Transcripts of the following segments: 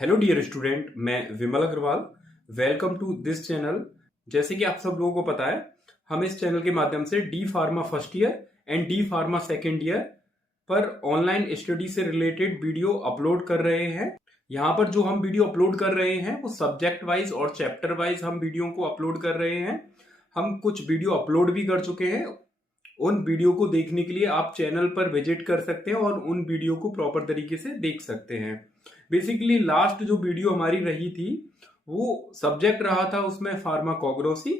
Hello dear student, मैं Vimal Agrawal. Welcome to this channel. जैसे कि आप सब लोगों को पता है, हम इस चैनल के माध्यम से D pharma first year and D pharma second year पर ऑनलाइन स्टडी से रिलेटेड वीडियो अपलोड कर रहे हैं। यहाँ पर जो हम वीडियो अपलोड कर रहे हैं वो सब्जेक्ट वाइज और चैप्टर वाइज हम वीडियो को अपलोड कर रहे हैं। हम कुछ वीडियो अपलोड भी कर चुके हैं। उन वीडियो को देखने के लिए आप चैनल पर विजिट कर सकते हैं और उन वीडियो को प्रॉपर तरीके से देख सकते हैं। बेसिकली लास्ट जो वीडियो हमारी रही थी वो सब्जेक्ट रहा था उसमें फार्माकोग्नोसी,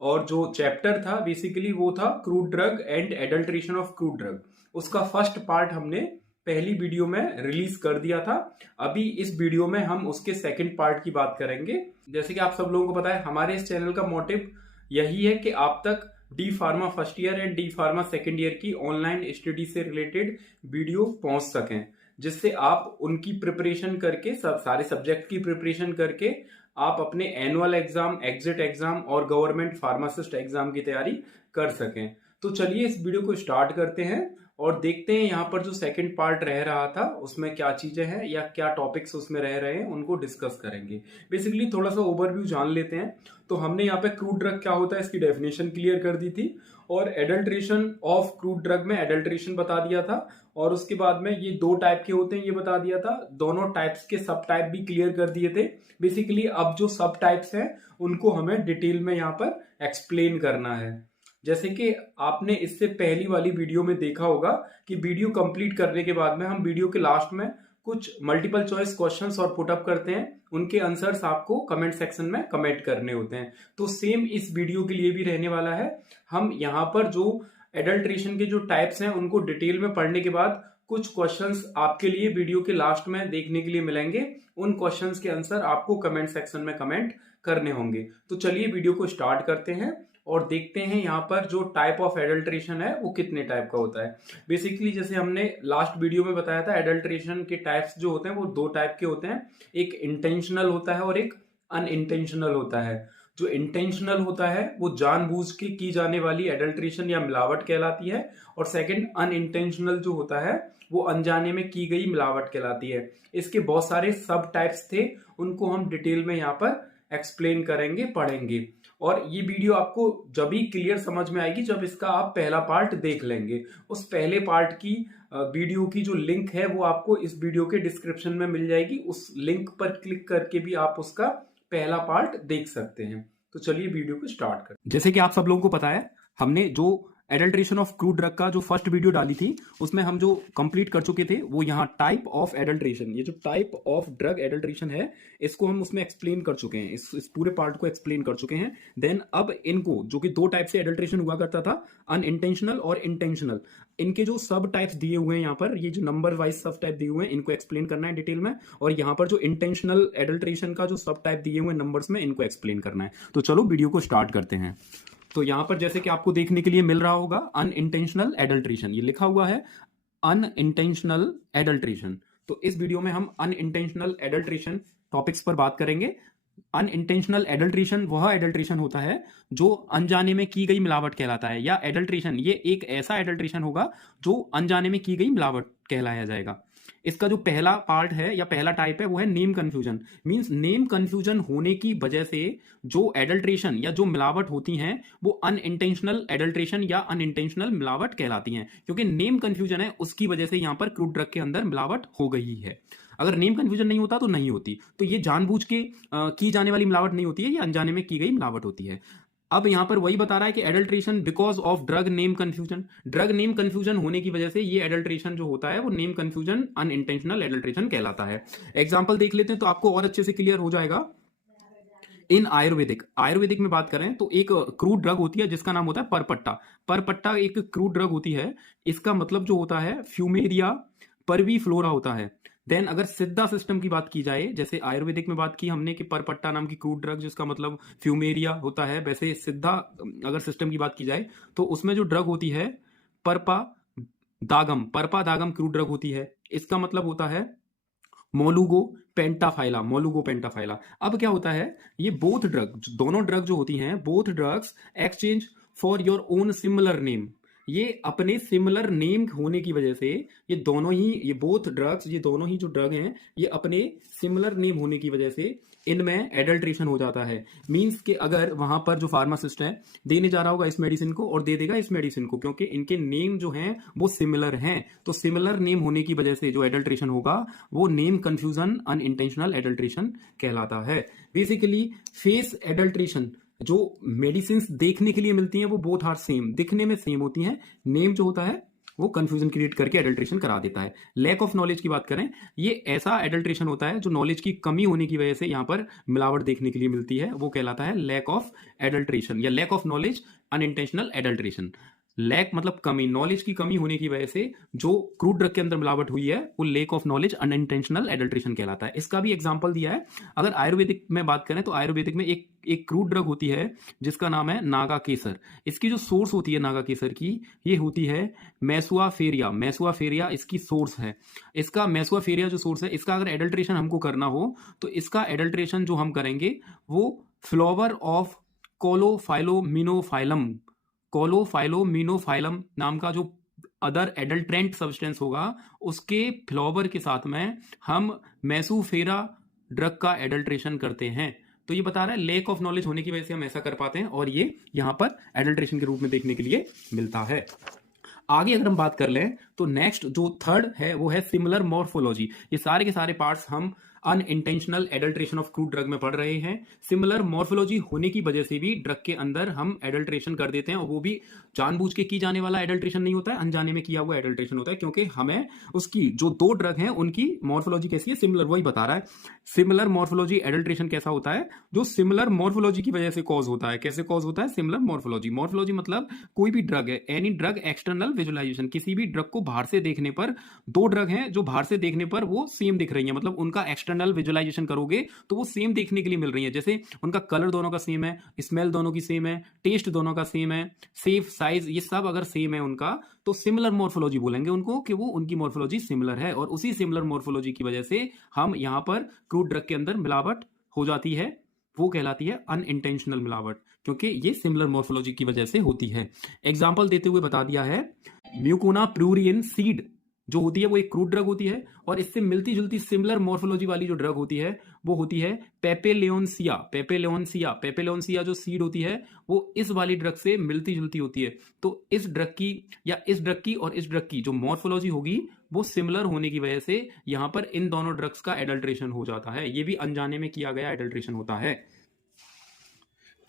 और जो चैप्टर था बेसिकली वो था crude drug and adulteration of crude drug. उसका फर्स्ट पार्ट हमने पहली वीडियो में रिलीज कर दिया था। अभी इस वीडियो में हम उसके सेकंड पार्ट की बात करेंगे। जैसे कि आप सब लोगों को पता है, हमारे इस चैनल का मोटिव यही है कि आप तक D pharma first year and D pharma second year की ऑनलाइन स्टडी से रिलेटेड वीडियो पहुंच सकें, जिससे आप उनकी प्रिपरेशन करके सारे सब्जेक्ट की प्रिपरेशन करके आप अपने एनुअल एग्जाम, एग्जिट एग्जाम और गवर्नमेंट फार्मासिस्ट एग्जाम की तैयारी कर सकें। तो चलिए इस वीडियो को स्टार्ट करते हैं और देखते हैं यहाँ पर जो सेकंड पार्ट रह रहा था उसमें क्या चीजें हैं या क्या टॉपिक्स उसमें रह रहे हैं, उनको डिस्कस करेंगे। बेसिकली थोड़ा सा ओवरव्यू जान लेते हैं। तो हमने यहाँ पे क्रूड ड्रग क्या होता है इसकी डेफिनेशन क्लियर कर दी थी, और एडल्ट्रेशन ऑफ क्रूड ड्रग में एडल्ट्रेशन बता दिया था, और उसके बाद में ये दो टाइप के होते हैं ये बता दिया था। दोनों टाइप्स के सब टाइप भी क्लियर कर दिए थे। बेसिकली अब जो सब टाइप्स हैं उनको हमें डिटेल में यहाँ पर एक्सप्लेन करना है। जैसे कि आपने इससे पहली वाली वीडियो में देखा होगा कि वीडियो कंप्लीट करने के बाद में हम वीडियो के लास्ट में कुछ मल्टीपल चॉइस क्वेश्चंस और पुटअप करते हैं, उनके आंसर्स आपको कमेंट सेक्शन में कमेंट करने होते हैं। तो सेम इस वीडियो के लिए भी रहने वाला है। हम यहाँ पर जो एडल्ट्रेशन के जो टाइप्स हैं उनको डिटेल में पढ़ने के बाद कुछ क्वेश्चंस आपके लिए वीडियो के लास्ट में देखने के लिए मिलेंगे। उन क्वेश्चंस के आंसर आपको कमेंट सेक्शन में कमेंट करने होंगे। तो चलिए वीडियो को स्टार्ट करते हैं और देखते हैं यहाँ पर जो टाइप ऑफ एडल्ट्रेशन है वो कितने टाइप का होता है। बेसिकली जैसे हमने लास्ट वीडियो में बताया था, एडल्ट्रेशन के टाइप्स जो होते हैं वो दो टाइप के होते हैं। एक इंटेंशनल होता है और एक अनइंटेंशनल होता है। जो इंटेंशनल होता है वो जानबूझ के की जाने वाली एडल्ट्रेशन या मिलावट कहलाती है, और सेकंड अनइंटेंशनल जो होता है वो अनजाने में की गई मिलावट कहलाती है। इसके बहुत सारे सब टाइप्स थे, उनको हम डिटेल में यहाँ पर एक्सप्लेन करेंगे, पढ़ेंगे। और ये वीडियो आपको जब भी क्लियर समझ में आएगी जब इसका आप पहला पार्ट देख लेंगे। उस पहले पार्ट की वीडियो की जो लिंक है वो आपको इस वीडियो के डिस्क्रिप्शन में मिल जाएगी। उस लिंक पर क्लिक करके भी आप उसका पहला पार्ट देख सकते हैं। तो चलिए वीडियो को स्टार्ट करते हैं। जैसे कि आप सब लोगों को पता है, हमने जो एडल्ट्रेशन ऑफ क्रूड ड्रग का जो फर्स्ट वीडियो डाली थी उसमें हम जो कंप्लीट कर चुके थे वो यहाँ टाइप ऑफ एडल्ट्रेशन, ये जो टाइप ऑफ ड्रग एडल्ट्रेशन है इसको हम उसमें एक्सप्लेन कर चुके हैं। इस पूरे पार्ट को एक्सप्लेन कर चुके हैं। देन अब इनको जो कि दो टाइप से एडल्ट्रेशन हुआ करता था, अनइंटेंशनल और इंटेंशनल, इनके जो सब टाइप्स दिए हुए हैं यहाँ पर, ये जो नंबर वाइज सब टाइप दिए हुए हैं इनको एक्सप्लेन करना है डिटेल में। और यहाँ पर जो इंटेंशनल एडल्ट्रेशन का जो सब टाइप दिए हुए हैं नंबर्स में, इनको एक्सप्लेन करना है। तो चलो वीडियो को स्टार्ट करते हैं। तो यहां पर जैसे कि आपको देखने के लिए मिल रहा होगा अनइंटेंशनल एडल्ट्रेशन, ये लिखा हुआ है अनइंटेंशनल एडल्ट्रेशन। तो इस वीडियो में हम अनइंटेंशनल एडल्ट्रेशन टॉपिक्स पर बात करेंगे। अनइंटेंशनल एडल्ट्रेशन वह एडल्ट्रेशन होता है जो अनजाने में की गई मिलावट कहलाता है, या एडल्ट्रेशन ये एक ऐसा एडल्ट्रेशन होगा जो अनजाने में की गई मिलावट कहलाया जाएगा। इसका जो पहला पार्ट है या पहला टाइप है वो है name confusion. Means name confusion होने की वजह से जो एडल्ट्रेशन या जो मिलावट होती हैं वो अनइंटेंशनल एडल्ट्रेशन या अनइंटेंशनल मिलावट कहलाती हैं, क्योंकि नेम कंफ्यूजन है उसकी वजह से यहां पर क्रूड ड्रग के अंदर मिलावट हो गई है। अगर नेम कंफ्यूजन नहीं होता तो नहीं होती। तो ये जानबूझ के की जाने वाली मिलावट नहीं होती है, ये अनजाने में की गई मिलावट होती है। अब यहां पर वही बता रहा है कि adulteration because of drug name confusion, drug name confusion होने की वजह से ये एडल्ट्रेशन जो होता है वो नेम कंफ्यूजन अनइंटेंशनल एडल्ट्रेशन कहलाता है। एग्जांपल देख लेते हैं तो आपको और अच्छे से क्लियर हो जाएगा। इन आयुर्वेदिक में बात करें तो एक क्रूड ड्रग होती है जिसका नाम होता है परपट्टा। परपट्टा एक क्रूड ड्रग होती है, इसका मतलब जो होता है फ्यूमेरिया परवीफ्लोरा होता है। देन अगर सिद्धा सिस्टम की बात की जाए, जैसे आयुर्वेदिक में बात की हमने कि परपट्टा नाम की क्रूड ड्रग जिसका मतलब फ्यूमेरिया होता है, वैसे सिद्धा अगर सिस्टम की बात की जाए तो उसमें जो ड्रग होती है परपा दागम क्रूड ड्रग होती है। इसका मतलब होता है मोलुगो पेंटाफाइला। अब क्या होता है, ये बोथ ड्रग, दोनों ड्रग जो होती हैं, both drugs exchange for your own similar name. ये अपने सिमिलर नेम होने की वजह से ये दोनों ही, ये बोथ ड्रग्स, ये दोनों ही जो ड्रग हैं, ये अपने सिमिलर नेम होने की वजह से इनमें एडल्ट्रेशन हो जाता है। मींस कि अगर वहां पर जो फार्मासिस्ट है देने जा रहा होगा इस मेडिसिन को और दे देगा इस मेडिसिन को, क्योंकि इनके नेम जो हैं वो सिमिलर हैं, तो सिमिलर नेम होने की वजह से जो एडल्ट्रेशन होगा वो नेम कंफ्यूजन अनइंटेंशनल एडल्ट्रेशन कहलाता है। बेसिकली फेस एडल्ट्रेशन, जो मेडिसिन देखने के लिए मिलती हैं वो बोथ आर सेम, दिखने में सेम होती हैं, नेम जो होता है वो कंफ्यूजन क्रिएट करके एडल्ट्रेशन करा देता है। लैक ऑफ नॉलेज की बात करें, ये ऐसा एडल्ट्रेशन होता है जो नॉलेज की कमी होने की वजह से यहां पर मिलावट देखने के लिए मिलती है, वो कहलाता है लैक ऑफ एडल्ट्रेशन या lack of knowledge unintentional adulteration. Lack मतलब कमी, नॉलेज की कमी होने की वजह से जो क्रूड ड्रग के अंदर मिलावट हुई है वो lake of knowledge unintentional adulteration कहलाता है। इसका भी एग्जांपल दिया है। अगर आयुर्वेदिक में बात करें तो आयुर्वेदिक में एक क्रूड ड्रग होती है जिसका नाम है नागा केसर। इसकी जो सोर्स होती है नागा केसर की, ये होती है मैसुआ फेरिया। मैसुआ फेरिया इसकी सोर्स है। इसका मैसुआ फेरिया जो सोर्स है, इसका अगर एडल्ट्रेशन हमको करना हो तो इसका एडल्ट्रेशन जो हम करेंगे वो फ्लावर ऑफ कोलोफाइलोमिनोफाइलम, कोलोफाइलोमिनोफाइलम नाम का जो अदर एडल्ट्रेंट सब्सटेंस होगा उसके फ्लावर के साथ में हम मैसूफेरा ड्रग का एडल्ट्रेशन करते हैं। तो ये बता रहा है लेक ऑफ नॉलेज होने की वजह से हम ऐसा कर पाते हैं और ये यहां पर एडल्ट्रेशन के रूप में देखने के लिए मिलता है। आगे अगर हम बात कर लें तो नेक्स्ट जो थर्ड है वो है सिमिलर मॉर्फोलॉजी। ये सारे के सारे पार्ट्स हम unintentional adulteration of crude drug में पढ़ रहे हैं। सिमिलर मॉर्फोलॉजी होने की वजह से भी ड्रग के अंदर हम एडल्ट्रेशन कर देते हैं, और वो भी जानबूझ के की जाने वाला एडल्ट्रेशन नहीं होता है, अनजाने में किया हुआ एडल्ट्रेशन होता है, क्योंकि हमें उसकी जो दो ड्रग हैं उनकी मॉर्फोलॉजी कैसी है, सिमिलर, वही बता रहा है। सिमिलर मॉर्फोलॉजी एडल्ट्रेशन कैसा होता है, जो सिमिलर मॉर्फोलॉजी की वजह से कॉज होता है। कैसे कॉज होता है सिमिलर मॉर्फोलॉजी? मॉर्फोलॉजी मतलब कोई भी ड्रग है, एनी ड्रग एक्सटर्नल विजुअलाइजेशन, किसी भी ड्रग को बाहर से देखने पर, दो ड्रग हैं जो बाहर से देखने पर वो सेम दिख रही है, मतलब उनका एक्सटर्नल विजुअलाइजेशन करोगे तो वो सेम देखने के लिए मिल रही है। जैसे उनका कलर दोनों का सेम है, स्मेल दोनों की सेम है, टेस्ट दोनों का सेम है, शेप, साइज, ये सब अगर सेम है उनका, तो सिमिलर मॉर्फोलॉजी बोलेंगे उनको कि वो उनकी मॉर्फोलॉजी सिमिलर है। और उसी सिमिलर मॉर्फोलॉजी की वजह से हम यहां पर क्रूड ड्रग के अंदर मिलावट हो जाती है, वो कहलाती है अनइंटेंशनल मिलावट, क्योंकि ये सिमिलर मॉर्फोलॉजी की वजह से होती है। एग्जाम्पल देते हुए बता दिया है, म्यूकोना प्रूरियन सीड जो होती है वो एक क्रूड ड्रग होती है, और इससे मिलती जुलती सिमिलर मॉर्फोलॉजी वाली जो ड्रग होती है वो होती है पेपेलेओनसिया। पेपेलेओनसिया, पेपेलेओनसिया जो सीड होती है वो इस वाली ड्रग से मिलती जुलती होती है। तो इस ड्रग की या इस ड्रग की और इस ड्रग की जो मॉर्फोलॉजी होगी वो सिमिलर होने की वजह से यहां पर इन दोनों ड्रग्स का एडल्ट्रेशन हो जाता है। ये भी अनजाने में किया गया एडल्ट्रेशन होता है।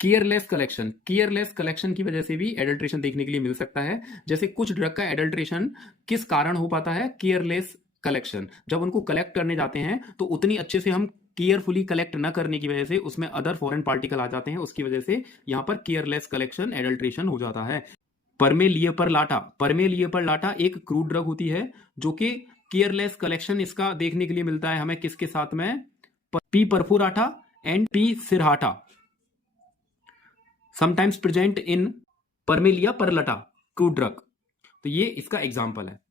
केयरलेस कलेक्शन, केयरलेस कलेक्शन की वजह से भी एडल्ट्रेशन देखने के लिए मिल सकता है। जैसे कुछ ड्रग का एडल्ट्रेशन किस कारण हो पाता है, केयरलेस कलेक्शन, जब उनको कलेक्ट करने जाते हैं तो उतनी अच्छे से हम केयरफुली कलेक्ट न करने की वजह से उसमें अदर फॉरेन पार्टिकल आ जाते हैं, उसकी वजह से यहां पर केयरलेस कलेक्शन एडल्ट्रेशन हो जाता है। परमेलिएपरलाटा, परमेलिएपरलाटा एक क्रूड ड्रग होती है जो कि केयरलेस कलेक्शन इसका देखने के लिए मिलता है हमें किसके साथ में, P perforata and P cirrhata, sometimes present in parmelia perlata crude drug. तो ये इसका एग्जाम्पल है।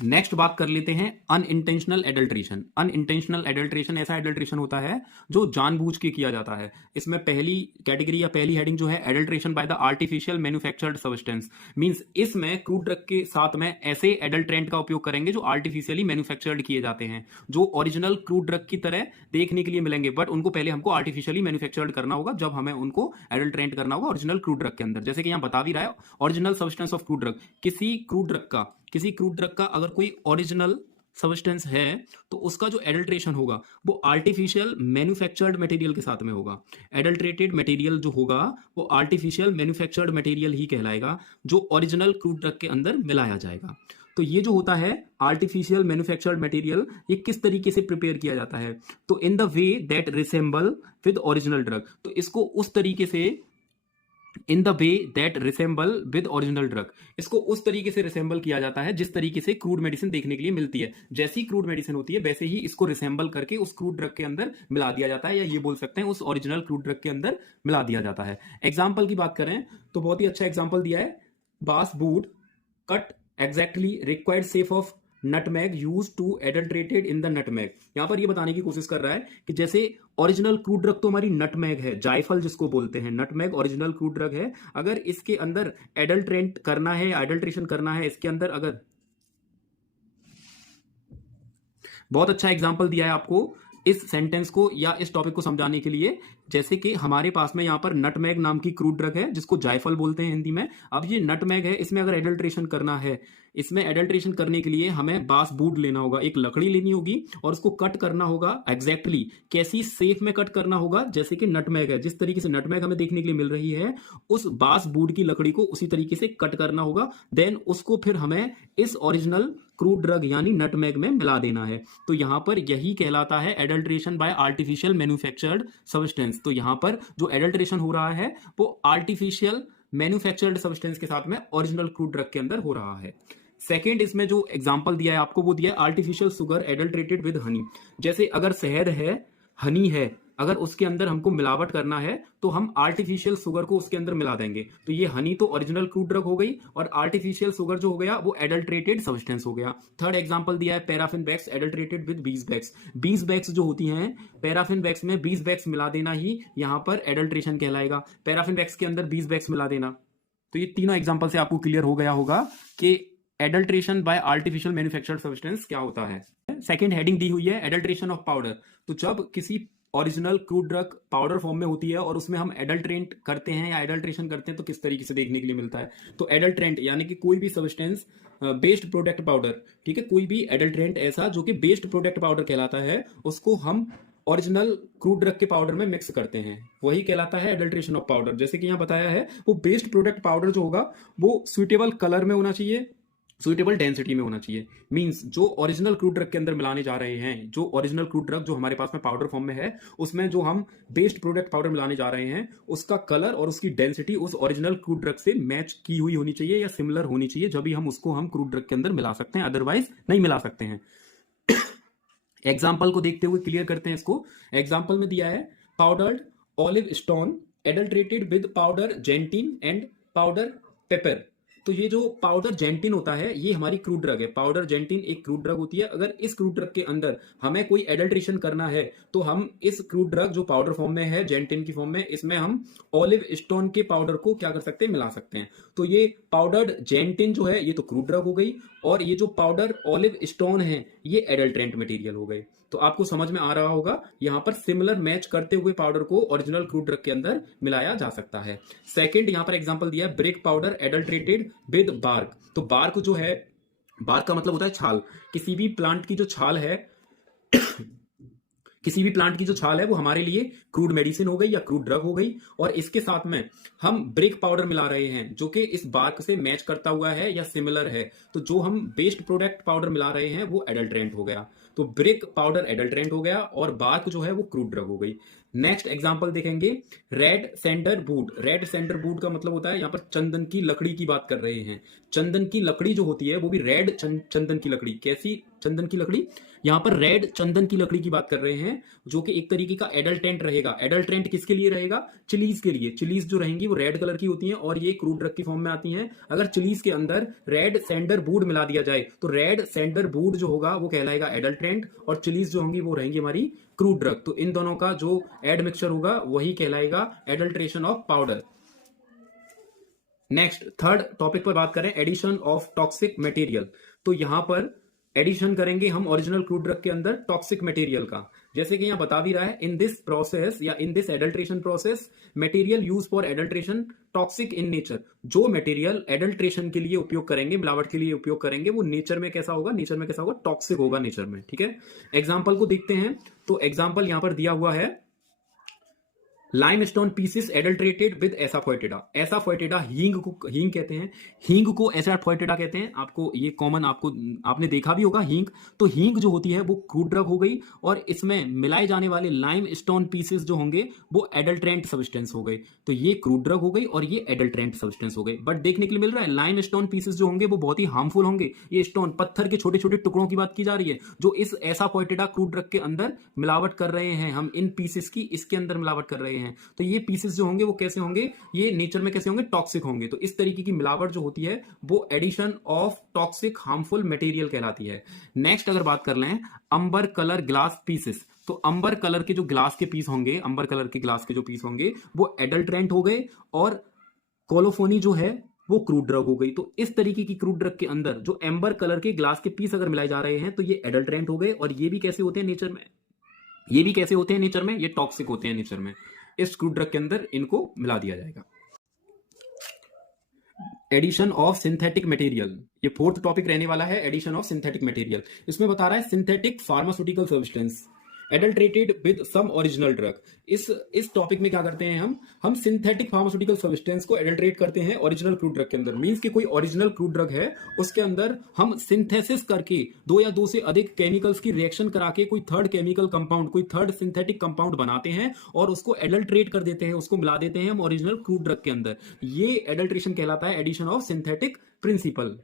नेक्स्ट बात कर लेते हैं अनइंटेंशनल एडल्ट्रेशन। अनइंटेंशनल एडल्ट्रेशन ऐसा एडल्ट्रेशन होता है जो जानबूझ के किया जाता है। इसमें पहली कैटेगरी या पहली हेडिंग जो है adulteration by the artificial manufactured substance, means इसमें क्रूड ड्रग के साथ में ऐसे एडल्ट्रेंट का उपयोग करेंगे जो आर्टिफिशियली मैन्युफैक्चर्ड किए जाते हैं, जो ओरिजिनल क्रूड ड्रग की तरह देखने के लिए मिलेंगे, बट उनको पहले हमको आर्टिफिशियली मैन्युफैक्चर्ड करना होगा जब हमें उनको एडल्ट्रेंट करना होगा ओरिजिनल क्रूड ड्रग के अंदर। जैसे कि यहां बता भी रहा है, original substance of crude drug, किसी क्रूड ड्रग का अगर कोई ओरिजिनल सब्सटेंस है तो उसका जो एडल्ट्रेशन होगा वो आर्टिफिशियल मैन्युफैक्चर्ड मटेरियल के साथ में होगा। एडल्ट्रेटेड मटेरियल जो होगा वो आर्टिफिशियल मैन्युफैक्चर्ड मटेरियल ही कहलाएगा, जो ओरिजिनल क्रूड ड्रग के अंदर मिलाया जाएगा। तो ये जो होता है आर्टिफिशियल मैन्युफैक्चर्ड मटेरियल, ये किस तरीके से प्रिपेयर किया जाता है, तो in the way that resemble with original drug. तो इसको उस तरीके से, in the way that resemble with original drug, इसको उस तरीके से रिसेंबल किया जाता है जिस तरीके से क्रूड मेडिसिन देखने के लिए मिलती है। जैसी क्रूड मेडिसिन होती है वैसे ही इसको रिसेंबल करके उस क्रूड ड्रग के अंदर मिला दिया जाता है, या ये बोल सकते हैं उस ओरिजिनल क्रूड ड्रग के अंदर मिला दिया जाता है। एग्जाम्पल की बात करें तो बहुत ही अच्छा एग्जाम्पल दिया है, bass wood cut exactly required shape of nutmeg use to adulterated in the nutmeg. यहां पर ये बताने की कोशिश कर रहा है कि जैसे ओरिजिनल क्रूड ड्रग तो हमारी नटमैग है, जायफल जिसको बोलते हैं, नटमैग ओरिजिनल क्रूड ड्रग है। अगर इसके अंदर एडल्ट्रेंट करना है, एडल्ट्रेशन करना है इसके अंदर, अगर बहुत अच्छा एग्जांपल दिया है आपको इस सेंटेंस को या इस टॉपिक को समझाने के लिए। जैसे कि हमारे पास में यहां पर नटमैग नाम की क्रूड ड्रग है जिसको जायफल बोलते हैं हिंदी में। अब ये नटमैग है, इसमें अगर एडल्ट्रेशन करना है, इसमें एडल्ट्रेशन करने के लिए हमें बांस बूड लेना होगा, एक लकड़ी लेनी होगी और उसको कट करना होगा एग्जैक्टली कैसी शेप में कट करना होगा, जैसे कि नटमैग है, जिस तरीके से नटमैग हमें देखने के लिए मिल रही है उस बांस बूड की लकड़ी को उसी तरीके से कट करना होगा। देन उसको फिर हमें इस ओरिजिनल क्रूड ड्रग यानी नटमैग में मिला देना है। तो यहां पर यही कहलाता है adulteration bye artificial manufactured substance. तो यहां पर जो एडल्ट्रेशन हो रहा है वो आर्टिफिशियल मैन्युफैक्चर्ड सब्सटेंस के साथ में ओरिजिनल क्रूड ड्रग के अंदर हो रहा है। सेकेंड, इसमें जो एग्जांपल दिया है आपको वो दिया है artificial sugar adulterated with Honey. जैसे अगर शहद है, हनी है, अगर उसके अंदर हमको मिलावट करना है तो हम आर्टिफिशियल शुगर को उसके अंदर मिला देंगे। तो ये हनी तो ओरिजिनल क्रूड ड्रग हो गई और आर्टिफिशियल शुगर जो हो गया वो एडल्ट्रेटेड सब्सटेंस हो गया। थर्ड एग्जांपल दिया है paraffin wax adulterated with bees wax. Bees wax जो होती हैं पैराफिन वैक्स में बीज वैक्स मिला देना ही यहां पर एडल्ट्रेशन कहलाएगा। पैराफिन वैक्स के अंदर बीज वैक्स मिला देना। तो ये तीनों एग्जांपल से आपको क्लियर हो गया होगा कि adulteration bye artificial manufactured substance क्या होता है। सेकंड हेडिंग दी हुई है एडल्ट्रेशन ऑफ पाउडर। तो जब किसी original crude drug powder form में होती है और उसमें हम एडल्ट्रेंट करते हैं या एडल्ट्रेशन करते हैं तो किस तरीके से देखने के लिए मिलता है। तो एडल्ट्रेंट यानी कि कोई भी सब्सटेंस बेस्ड प्रोडक्ट पाउडर, ठीक है, कोई भी एडल्ट्रेंट ऐसा जो कि बेस्ड प्रोडक्ट पाउडर कहलाता है उसको हम ओरिजिनल क्रूड ड्रग के पाउडर में मिक्स करते हैं, वही कहलाता है एडल्ट्रेशन ऑफ पाउडर। जैसे कि यहाँ बताया है वो बेस्ड प्रोडक्ट पाउडर जो होगा वो सुइटेबल कलर में होना चाहिए, सुइटेबल डेंसिटी में होना चाहिए। मींस जो ओरिजिनल क्रूड ड्रग के अंदर मिलाने जा रहे हैं, जो ओरिजिनल क्रूड ड्रग जो हमारे पास में पाउडर फॉर्म में है उसमें जो हम बेस्ड प्रोडक्ट पाउडर मिलाने जा रहे हैं उसका कलर और उसकी डेंसिटी उस ओरिजिनल क्रूड ड्रग से मैच की हुई होनी चाहिए या सिमिलर होनी चाहिए, जब भी हम उसको हम क्रूड ड्रग के अंदर मिला सकते हैं, अदरवाइज नहीं मिला सकते हैं। एग्जाम्पल को देखते हुए क्लियर करते हैं इसको। एग्जाम्पल में दिया है powdered olive stone adulterated with powder gentian and powder pepper. तो ये जो पाउडर जेंटिन होता है ये हमारी क्रूड ड्रग है। पाउडर जेंटिन एक क्रूड ड्रग होती है। अगर इस क्रूड ड्रग के अंदर हमें कोई एडल्ट्रेशन करना है तो हम इस क्रूड ड्रग जो पाउडर फॉर्म में है जेंटिन की फॉर्म में, इसमें हम ऑलिव स्टोन के पाउडर को क्या कर सकते हैं, मिला सकते हैं। तो ये पाउडर्ड जेंटिन जो है ये तो क्रूड ड्रग हो गई और ये जो पाउडर ऑलिव स्टोन है ये एडल्ट्रेंट मटेरियल हो गए। तो आपको समझ में आ रहा होगा यहां पर सिमिलर मैच करते हुए पाउडर को ओरिजिनल क्रूड ड्रग के अंदर मिलाया जा सकता है। सेकंड, यहां पर एग्जांपल दिया है brake powder adulterated with bark. तो बार्क जो है, बार्क का मतलब होता है छाल। किसी भी प्लांट की जो छाल है किसी भी प्लांट की जो छाल है वो हमारे लिए क्रूड मेडिसिन हो गई या क्रूड ड्रग हो गई और इसके साथ में हम ब्रेक पाउडर मिला रहे हैं जो कि इस बार्क से मैच करता हुआ है या सिमिलर है। तो जो हम बेस्ड प्रोडक्ट पाउडर मिला रहे हैं वो एडल्ट्रेंट हो गया। तो ब्रेक पाउडर एडल्ट्रेंट हो गया और बार्क जो है वो क्रूड ड्रग हो गई। नेक्स्ट एग्जांपल देखेंगे red sander wood. Red sander wood का मतलब होता है यहाँ पर चंदन की लकड़ी की बात कर रहे हैं। चंदन की लकड़ी जो होती है वो भी रेड चंदन की लकड़ी। कैसी चंदन की लकड़ी, यहाँ पर रेड चंदन की लकड़ी की बात कर रहे हैं जो कि एक तरीके का एडल्टेंट रहेगा। एडल्टेंट किसके लिए रहेगा, चिलीज के लिए। चिलीज जो रहेंगी वो रेड कलर की होती हैं और ये क्रूड ड्रग की फॉर्म में आती हैं। अगर चिलीज के अंदर रेड सैंडर वुड मिला दिया जाए तो रेड सैंडर वुड जो होगा वो कहलाएगा एडल्टेंट और चिलीज जो होंगी वो रहेंगी हमारी क्रूड ड्रग। तो इन दोनों का जो एड मिक्सचर होगा वही कहलाएगा adulteration of powder. Next third topic पर बात करें एडिशन ऑफ टॉक्सिक मटेरियल। तो यहां पर एडिशन करेंगे हम ओरिजिनल क्रूड ड्रग के अंदर टॉक्सिक मटेरियल का। जैसे कि यहां बता भी रहा है इन दिस प्रोसेस या इन this adulteration process material use for adulteration toxic in nature. जो मटेरियल एडल्ट्रेशन के लिए उपयोग करेंगे, मिलावट के लिए उपयोग करेंगे, वो नेचर में कैसा होगा, नेचर में कैसा होगा, टॉक्सिक होगा नेचर में। ठीक है, एग्जाम्पल को देखते हैं। तो एग्जाम्पल यहां पर दिया हुआ है लाइमस्टोन पीसेस एडल्ट्रेटेड विद एसाफोएटिडा। एसाफोएटिडा हींग कहते हैं, हींग को एसाफोएटिडा कहते हैं। आपको ये कॉमन आपने देखा भी होगा हींग। तो हींग जो होती है वो क्रूड ड्रग हो गई और इसमें मिलाए जाने वाले लाइमस्टोन पीसेस जो होंगे वो एडल्ट्रेंट सब्सटेंस हो गए। तो ये क्रूड ड्रग हो गई और ये एडल्ट्रेंट सब्सटेंस हो गए। बट देखने के लिए मिल रहा है लाइमस्टोन पीसेस जो होंगे वो बहुत ही हार्मफुल होंगे। ये स्टोन पत्थर के छोटे छोटे टुकड़ों की बात की जा रही है जो इस एसाफोएटिडा क्रूड ड्रग के अंदर मिलावट कर रहे हैं। हम इन पीसेस की इसके अंदर मिलावट कर रहे हैं। हैं तो ये पीसेस जो होंगे वो कैसे होंगे, ये नेचर में कैसे होंगे, टॉक्सिक होंगे। तो इस तरीके की मिलावट जो होती है वो addition of toxic harmful material कहलाती है। नेक्स्ट अगर बात कर लें अंबर कलर ग्लास पीसेस, तो अंबर कलर के जो ग्लास के पीस होंगे, अंबर कलर के ग्लास के जो पीस होंगे वो एडल्ट्रेंट हो गए, और कोलोफोनी जो है वो क्रूड ड्रग हो गई। तो इस तरीके की क्रूड ड्रग के अंदर जो एम्बर कलर के ग्लास के पीस अगर मिलाए जा रहे हैं तो ये एडल्ट्रेंट हो गए, और ये भी कैसे होते हैं नेचर में, ये भी कैसे होते हैं नेचर में, ये टॉक्सिक होते हैं नेचर में। इस क्रूड ड्रग के अंदर इनको मिला दिया जाएगा। एडिशन ऑफ सिंथेटिक मटेरियल, ये फोर्थ टॉपिक रहने वाला है, एडिशन ऑफ सिंथेटिक मटेरियल। इसमें बता रहा है synthetic pharmaceutical substance adulterated with some original drug. इस टॉपिक में क्या करते हैं हम सिंथेटिक फार्मास्यूटिकल सब्सटेंस को एडल्ट्रेट करते हैं ओरिजिनल क्रूड ड्रग के अंदर। मींस कि कोई ओरिजिनल क्रूड ड्रग है उसके अंदर हम सिंथेसिस करके दो या दो से अधिक केमिकल्स की रिएक्शन करा के कोई थर्ड केमिकल कंपाउंड, कोई थर्ड सिंथेटिक कंपाउंड बनाते हैं और उसको एडल्ट्रेट कर देते हैं, उसको मिला देते हैं हम ओरिजिनल क्रूड ड्रग के अंदर। ये एडल्ट्रेशन कहलाता है, addition of synthetic principle.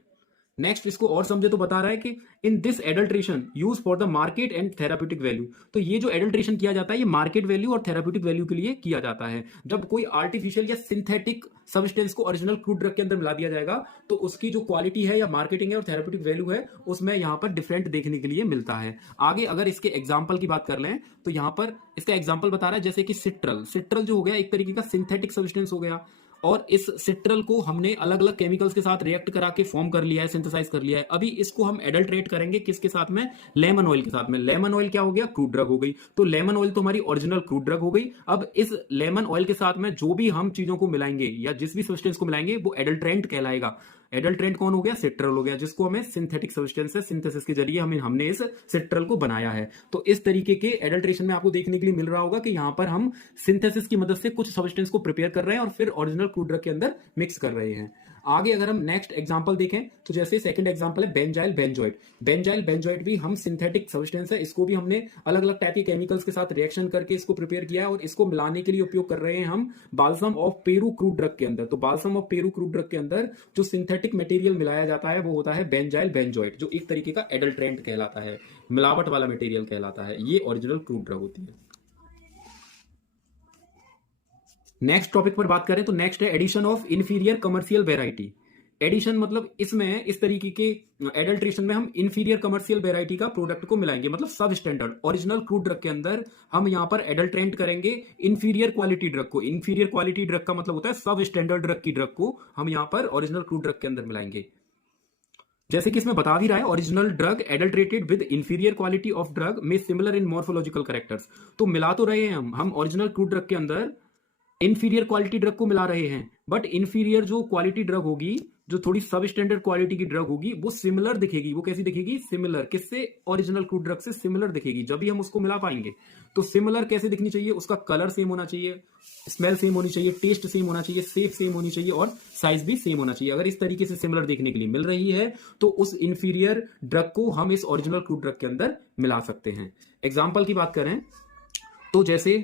Next इसको और समझे तो बता रहा है कि in this adulteration use for the market and therapeutic value. तो ये जो एडल्ट्रेशन किया जाता है ये मार्केट वैल्यू और थेराप्यूटिक वैल्यू के लिए किया जाता है। जब कोई आर्टिफिशियल या सिंथेटिक सब्सटेंस को ओरिजिनल क्रूड ड्रग के अंदर मिला दिया जाएगा तो उसकी जो क्वालिटी है या मार्केटिंग है और थेराप्यूटिक वैल्यू है उसमें यहां पर डिफरेंट देखने के लिए मिलता है। आगे अगर इसके एग्जाम्पल की बात कर लें तो यहां पर इसका एग्जाम्पल बता रहा है जैसे कि सिट्रल जो हो गया एक तरीके का सिंथेटिक सब्सटेंस हो गया, और इस सिट्रल को हमने अलग अलग केमिकल्स के साथ रिएक्ट करा के फॉर्म कर लिया है, सिंथेसाइज कर लिया है। अभी इसको हम एडल्ट्रेट करेंगे किसके साथ में, लेमन ऑयल के साथ में। लेमन ऑयल क्या हो गया, क्रूड ड्रग हो गई। तो लेमन ऑयल तो हमारी ओरिजिनल क्रूड ड्रग हो गई। अब इस लेमन ऑयल के साथ में जो भी हम चीजों को मिलाएंगे या जिस भी सब्सटेंस को मिलाएंगे वो एडल्ट्रेंट कहलाएगा। एडल्ट्रेंट कौन हो गया, सिट्रल हो गया, जिसको हमें सिंथेटिक सब्सटेंस से सिंथेसिस के जरिए हमने इस सिट्रल को बनाया है। तो इस तरीके के एडल्ट्रेशन में आपको देखने के लिए मिल रहा होगा कि यहां पर हम सिंथेसिस की मदद से कुछ सब्सटेंस को प्रिपेयर कर रहे हैं और फिर ओरिजिनल क्रूड ड्रग के अंदर मिक्स कर रहे हैं। आगे अगर हम नेक्स्ट एग्जांपल देखें तो जैसे सेकंड एग्जांपल है बेंजाइल बेंजोइट। बेंजाइल बेंजोइट भी हम सिंथेटिक सब्सटेंस है, इसको भी हमने अलग अलग टाइप के केमिकल्स के साथ रिएक्शन करके इसको प्रिपेयर किया है और इसको मिलाने के लिए उपयोग कर रहे हैं हम balsam of Peru crude drug के अंदर। तो balsam of Peru crude drug के अंदर जो सिंथेटिक मटेरियल मिलाया जाता है वो होता है बेंजाइल बेंजोइट, जो एक तरीके का एडल्ट्रेंट कहलाता है, मिलावट वाला मटेरियल कहलाता है। ये ओरिजिनल क्रूड ड्रग होती है। नेक्स्ट टॉपिक पर बात करें तो नेक्स्ट है addition of inferior commercial variety. Addition मतलब इसमें इस तरीके के एडल्ट्रेशन में हम इंफीरियर कमर्शियल वेराइटी का प्रोडक्ट को मिलाएंगे, मतलब सब स्टैंडर्ड ओरिजिनल क्रूड ड्रग के अंदर हम यहां पर एडल्ट्रेंट करेंगे इंफीरियर क्वालिटी ड्रग को। इंफीरियर क्वालिटी ड्रग का मतलब होता है सब स्टैंडर्ड ड्रग की ड्रग को हम यहां पर ओरिजिनल क्रूड ड्रग के अंदर मिलाएंगे। जैसे कि इसमें बता भी रहा है original drug adulterated with inferior quality of drug में सिमिलर इन मॉर्फोलॉजिकल कैरेक्टर्स। तो मिला तो रहे हैं हम ओरिजिनल क्रूड ड्रग के अंदर इंफीरियर क्वालिटी ड्रग को मिला रहे हैं, बट इंफीरियर जो क्वालिटी ड्रग होगी, जो थोड़ी सब स्टैंडर्ड क्वालिटी की ड्रग होगी, वो सिमिलर दिखेगी। वो कैसी दिखेगी, सिमिलर। किससे, ओरिजिनल क्रूड ड्रग से सिमिलर दिखेगी जब भी हम उसको मिला पाएंगे। तो सिमिलर कैसे दिखनी चाहिए, उसका कलर सेम होना चाहिए, स्मेल सेम होनी चाहिए, टेस्ट सेम होना चाहिए, शेप सेम होनी चाहिए और साइज भी सेम होना चाहिए। अगर इस तरीके से सिमिलर देखने के लिए मिल रही है तो उस इंफीरियर ड्रग को हम इस ओरिजिनल क्रूड ड्रग के अंदर मिला सकते हैं। एग्जाम्पल की बात करें तो जैसे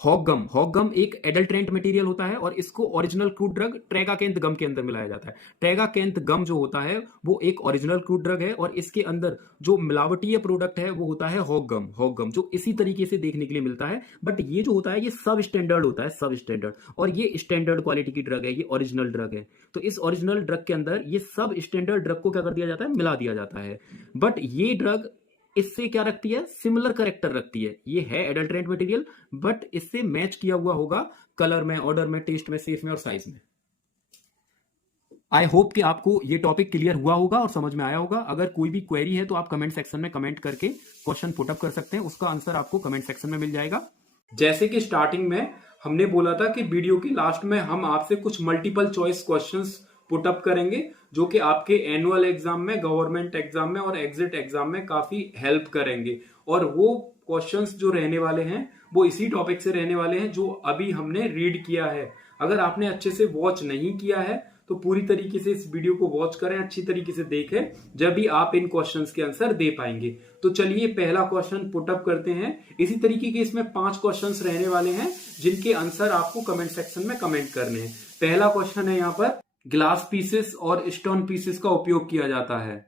हॉक गम एक एडल्ट्रेंट मटेरियल होता है और इसको ओरिजिनल क्रूड ड्रग ट्रेगाकेंथ गम के अंदर मिलाया जाता है। ट्रेगाकेंथ गम जो होता है वो एक ओरिजिनल क्रूड ड्रग है और इसके अंदर जो मिलावटीय प्रोडक्ट है वो होता है हॉक गम जो इसी तरीके से देखने के लिए मिलता है, बट ये जो होता है ये सब स्टैंडर्ड होता है, सब स्टैंडर्ड, और ये स्टैंडर्ड क्वालिटी की ड्रग है, ये ओरिजिनल ड्रग है। तो इस ओरिजिनल ड्रग के अंदर ये सब स्टैंडर्ड ड्रग को क्या कर दिया जाता है, मिला दिया जाता है। बट ये ड्रग इससे क्या रखती है, सिमिलर कैरेक्टर रखती है। ये है एडल्ट्रेंट मटेरियल बट इससे मैच किया हुआ होगा कलर में, ऑर्डर में, टेस्ट में, शेप में और साइज में। आई होप कि आपको ये टॉपिक क्लियर हुआ होगा और समझ में आया होगा। अगर कोई भी क्वेरी है तो आप कमेंट सेक्शन में कमेंट करके क्वेश्चन पुट अप कर सकते हैं, उसका आंसर आपको कमेंट सेक्शन में मिल जाएगा। जैसे कि स्टार्टिंग में हमने बोला था कि वीडियो के लास्ट में हम आपसे कुछ multiple choice questions put up करेंगे जो कि आपके एनुअल एग्जाम में, गवर्नमेंट एग्जाम में और एग्जिट एग्जाम में काफी हेल्प करेंगे। और वो क्वेश्चंस जो रहने वाले हैं वो इसी टॉपिक से रहने वाले हैं जो अभी हमने रीड किया है। अगर आपने अच्छे से वॉच नहीं किया है तो पूरी तरीके से इस वीडियो को वॉच करें, अच्छी तरीके से देखें, जब भी आप इन क्वेश्चंस के आंसर दे पाएंगे। तो चलिए पहला क्वेश्चन पुट अप करते हैं। इसी तरीके के इसमें 5 क्वेश्चंस रहने वाले हैं जिनके आंसर आपको कमेंट सेक्शन में कमेंट करने हैं। पहला क्वेश्चन है यहाँ पर, ग्लास पीसेस और स्टोन पीसेस का उपयोग किया जाता है।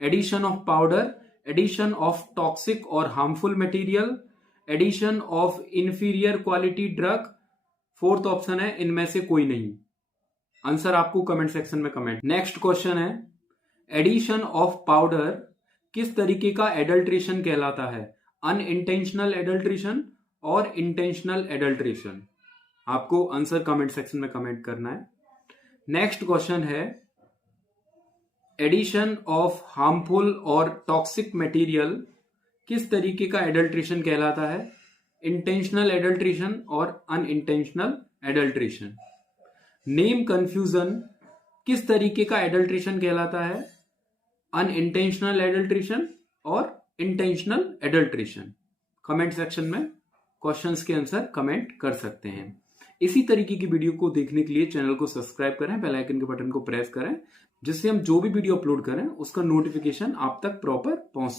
Addition of powder, addition of toxic और harmful material, addition of inferior quality drug, fourth option है इनमें से कोई नहीं। आंसर आपको कमेंट सेक्शन में कमेंट। नेक्स्ट क्वेश्चन है, एडिशन ऑफ पाउडर किस तरीके का एडल्ट्रेशन कहलाता है? अनइंटेंशनल एडल्ट्रेशन और इंटेंशनल एडल्ट्रेशन। आपको आंसर कमेंट सेक्शन में कमेंट करना है। नेक्स्ट क्वेश्चन है, एडिशन ऑफ हार्मफुल और टॉक्सिक मटेरियल किस तरीके का एडल्ट्रेशन कहलाता है? इंटेंशनल एडल्ट्रेशन और अनइंटेंशनल एडल्ट्रेशन। नेम कंफ्यूजन किस तरीके का एडल्ट्रेशन कहलाता है? अनइंटेंशनल एडल्ट्रेशन और इंटेंशनल एडल्ट्रेशन। कमेंट सेक्शन में क्वेश्चंस के आंसर कमेंट कर सकते हैं। इसी तरीके की वीडियो को देखने के लिए चैनल को सब्सक्राइब करें, बेल आइकन के बटन को प्रेस करें, जिससे हम जो भी वीडियो अपलोड करें उसका नोटिफिकेशन आप तक प्रॉपर पहुंच